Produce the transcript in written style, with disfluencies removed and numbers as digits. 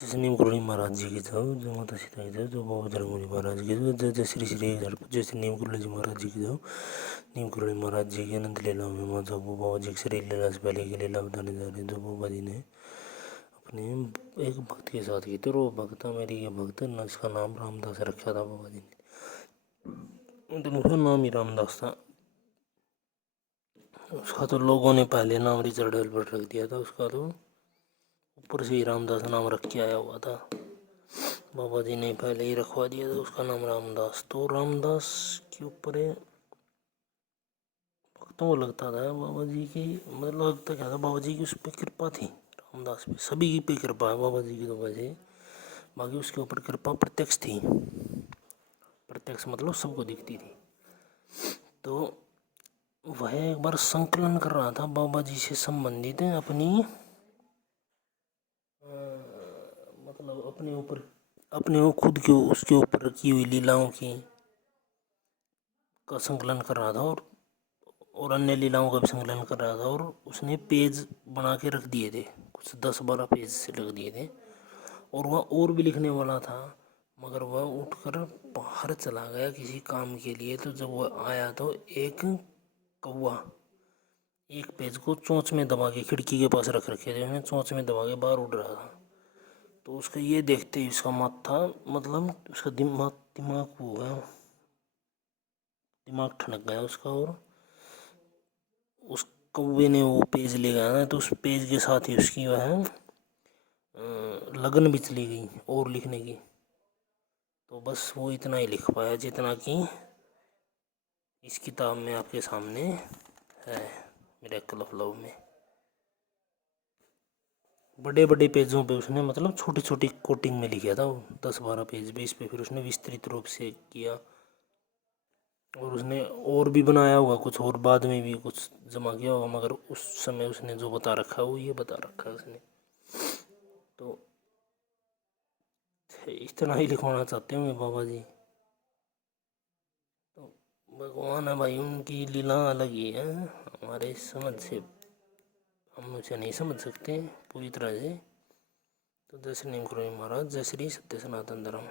जैसे नीम करोली महाराज जी की जाओ, जो माता सीता की जाओ, जो बाबा धर्मपुरी महाराज की जाओ, जय जय श्री श्री जैसे नीम करोली जी महाराज जी की जाओ। नीम करोली महाराज जी की अनंत लीला में माँ जाबू बाबा जी की श्री लीला से पहले की लीला बताने जा रहे हैं, जो बाबा जी ने अपने एक भक्त के साथ की थी। और वो भक्त मेरी ये भक्त न, इसका नाम रामदास रखा था बाबा जी ने, तो उसका नाम ही रामदास था। उसका तो लोगों ने पहले नाम रिचर्ड एल्बर्ट रख दिया था, उसका तो ऊपर से ही रामदास नाम रख के आया हुआ था। बाबा जी ने पहले ही रखवा दिया था उसका नाम रामदास। तो रामदास के ऊपर भक्तों को लगता था बाबा जी की, मतलब लगता क्या था, बाबा जी की उस पर कृपा थी। रामदास पे सभी पे कृपा है बाबा जी की, तो वैसे बाकी उसके ऊपर कृपा प्रत्यक्ष थी। प्रत्यक्ष मतलब सबको दिखती थी। तो वह एक बार संकलन कर रहा था बाबा जी से संबंधित अपनी मतलब अपने ऊपर, अपने खुद के उसके ऊपर रखी हुई लीलाओं की का संकलन कर रहा था, और अन्य लीलाओं का भी संकलन कर रहा था। और उसने पेज बना के रख दिए थे, कुछ 10-12 पेज से रख दिए थे। और वह और भी लिखने वाला था, मगर वह उठकर बाहर चला गया किसी काम के लिए। तो जब वह आया तो एक कौवा एक पेज को चोंच में दबा के खिड़की के पास रख रखे थे, उसने चोंच में दबा के बाहर उड़ रहा था। तो उसका ये देखते ही उसका माथा, मतलब उसका दिमाग वो है, दिमाग ठनक गया उसका। और उस कौवे ने वो पेज ले गया ना, तो उस पेज के साथ ही उसकी वह लगन भी चली गई और लिखने की। तो बस वो इतना ही लिख पाया जितना कि इस किताब में आपके सामने है, मिरेकल ऑफ लव में। बड़े बड़े पेजों पे उसने, मतलब छोटी छोटी कोटिंग में लिखा था वो, 10-12 पेज पे। इस पे फिर उसने विस्तृत रूप से किया। और उसने और भी बनाया होगा कुछ, और बाद में भी कुछ जमा किया होगा, मगर उस समय उसने जो बता रखा है वो ये बता रखा है उसने। तो इतना ही लिखवाना चाहते होंगे बाबा जी। तो भगवान है भाई, उनकी लीला अलग ही है, हमारे समझ से हम उसे नहीं समझ सकते पूरी तरह से। तो जय श्री नीम करोली महाराज, जय श्री सत्य सनातन धर्म।